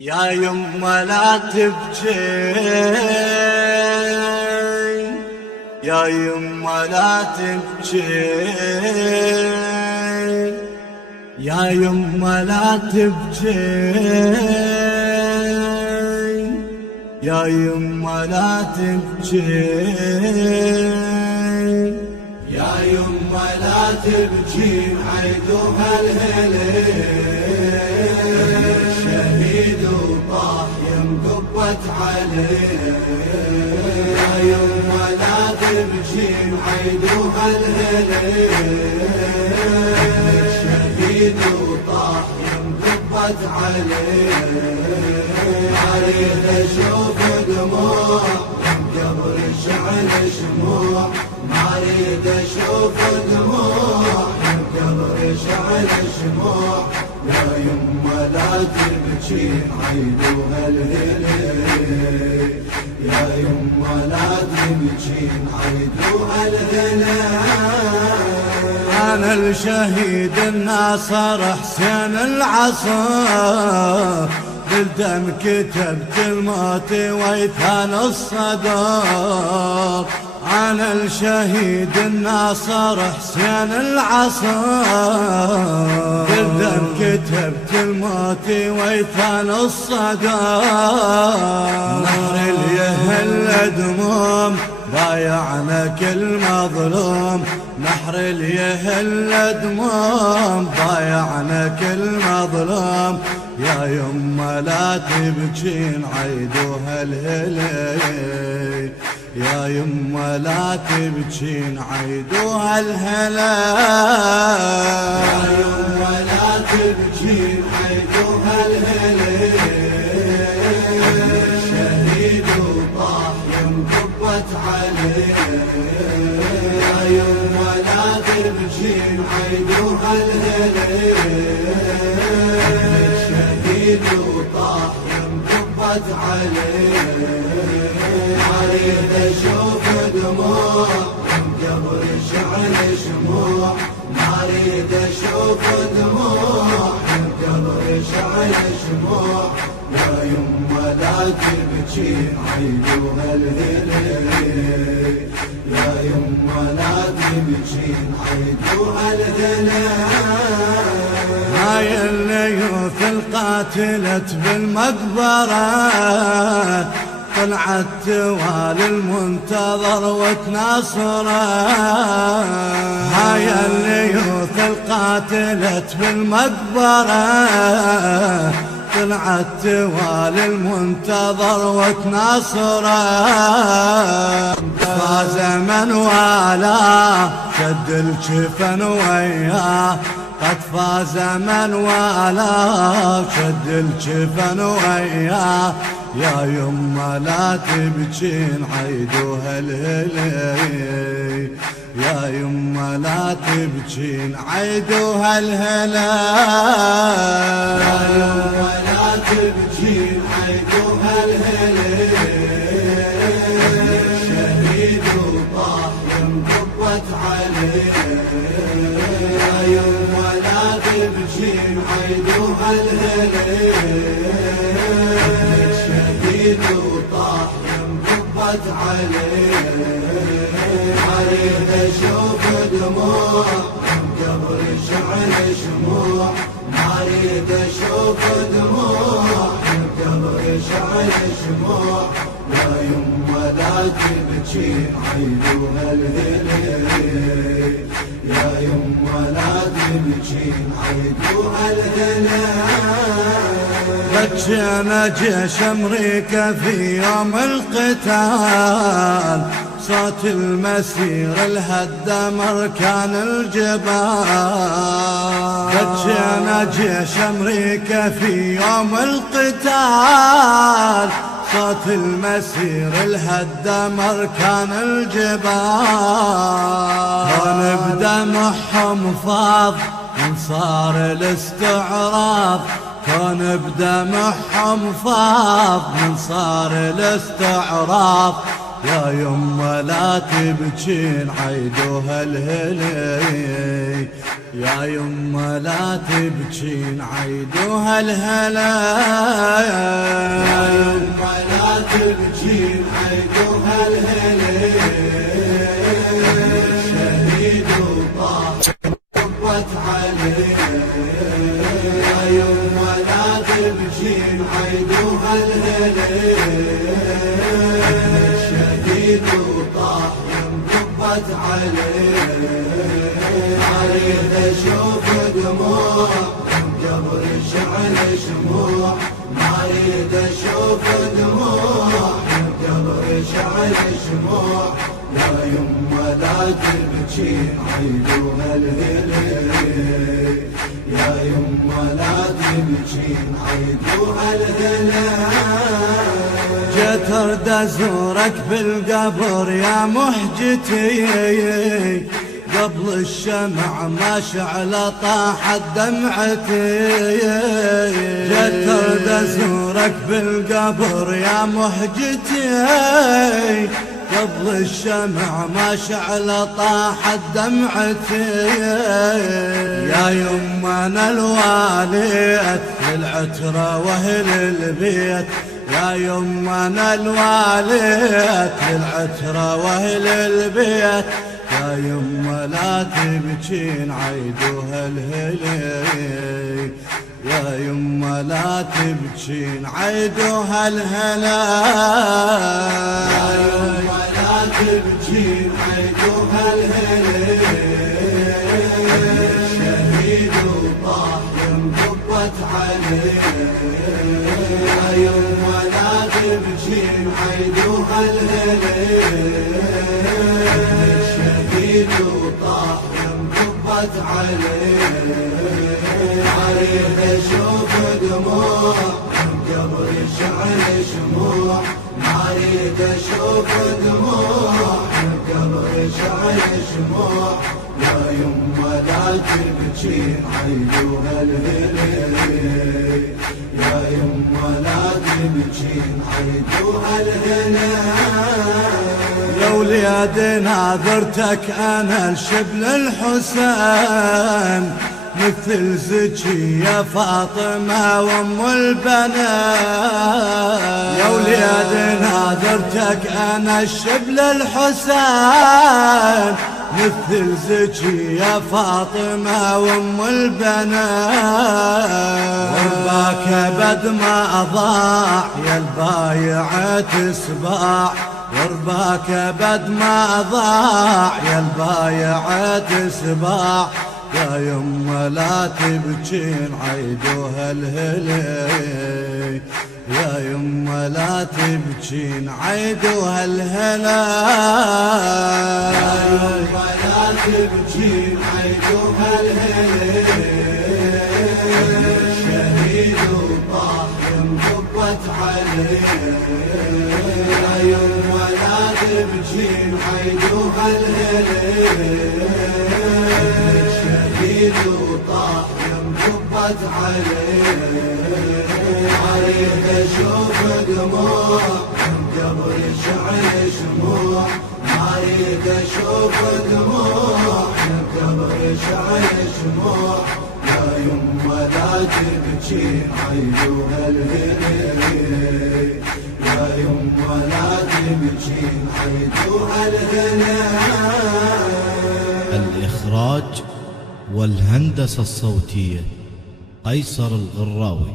يا يما لا تبكي، يا يما لا تبكي، يا يما لا تبكي، يا يما لا تبكي، يا يما لا تبكي عيدوها الهليل شهيد وطاح ينقبت عليه. يا يما لا تبكي عيدوها الهليل شهيد وطاح ينقبت عليه. اريد اشوف دموع قبل شعل شموع، ما اريد اشوف دموع قبل شعل شموع. يا يما لا تبكي عيدوها الهليل، يا يما لا تبكي عيدوها الهليل. انا الشهيد الناصر حسين العصر، بالدم كتبت الموت ويثان الصدر. أنا الشهيد الناصر حسين العصر، بالدم كتبت الموت ويثان الصدر. نهر اليهل دموم بايعنا كل مظلوم، نحر اليهل دموم بايعنا كل مظلوم. يا يما لا تبكين عيدوها الهليل، يا يما لا تبكين عيدوها الهليل. يا يما لا تبكين عيدوها الهليل شهيد وطاح ينقبت عليه. يا يما لا تبكين عيدوها الهليل شهيد وطاح ينقبت عليه. اريد اشوف دموع قبل شعل شموع، ما اريد اشوف دموع قبل شعل شموع. يا يما لا تبكي عيدوها الهليل، يا يما لا تبكي عيدوها الهليل. هاي الليوث القاتلت بالمقبرة طلعت توالي المنتظر وتناصره. هاي الليوث القاتلت بالمقبرة طلعت توالي المنتظر وتناصره. فاز من والاه شد الجفن وياه، قد فاز من والاه شد الجفن وياه. يا يما لا تبكين عيدوها الهليل، يا يما لا تبكين عيدوها الهليل. يا يما لا تبكين عيدوها الهليل شهيد وطاح ينقبت عليه. يا يما لا تبكين عيدوها الهليل شهيد وطاح ينقبت عليه. اريد اشوف دموع قبل شعل شموع، ما اريد اشوف دموع قبل شعل شموع. يا يما لا تبكي عيدوها الهليل، يا يما لا تبكي عيدوها الهليل. بكينا جيش امريكا في يوم القتال، صوت المسير الهدم اركان الجبال. بكينا جيش امريكا في يوم القتال، صوت المسير الهدم اركان الجبال. كون بدمعهم فاض انصار الاستعراض، كون بدمعهم فاض من صار الاستعراض. يا يما لا تبكين عيدوها الهليل، يا يما لا تبكين عيدوها الهلال. تبجين عيدوها الهليل الشهيد وطاح ينقبت عليه اريد اشوف دموع من قبر شعل شموع ما اريد اشوف دموع من قبر شعل شموع يا يمه لا تبجين عيدوها الهليل يا يمه لا تبجين عيدوها الهليل جيت ارد ازورك بالقبر يا مهجتي قبل الشمع ما شعل طاحت دمعتي جيت ارد ازورك بالقبر يا مهجتي قبل الشمع ما شعل طاحت دمعتي يا يما انا الواليت للعترة واهل البيت يا يما انا الواليت للعترة واهل البيت يا يما لا تبجين عيدوها الهليل يا يما لا تبجين عيدوها الهليل يا يما لا تبجين عيدوها الهليل الشهيد وطاح ينقبت عليه يا يما لا تبجين عيدوها الهليل الشهيد وطاح ينقبت عليه اريد اشوف دموع من قبر شعل شموع ما اريد اشوف دموع من قبر شعل شموع يا يما لا تبجين عيدوها الهليل يا يما لا تبجين عيدوها الهليل يا وليد ناظرتك انا الشبل الحسين مثل زكية فاطمة وام البنات يا وليد ناظرتك انا الشبل الحسين مثل زكية فاطمة وام البنات ورباك بد ما ضاع يا البايعة سباع ورباك بد ما ضاع يا البايعة سباع يا يما لا تبجين عيدوها الهليل يا يما لا تبجين عيدوها الهليل يا يما لا تبجين عيدوها الهليل الشهيد وطاح ينقبت عليه يا يما لا تبجين عيدوها الهليل الشهيد وطاح ينقبت عليه اريد اشوف دموع من قبر شعل شموع ما اريد اشوف دموع من قبر شعل شموع يا يما لا تبجين عيدوها الهليل يا يما لا تبجين عيدوها الهليل. الإخراج والهندسة الصوتية قيصر الغراوي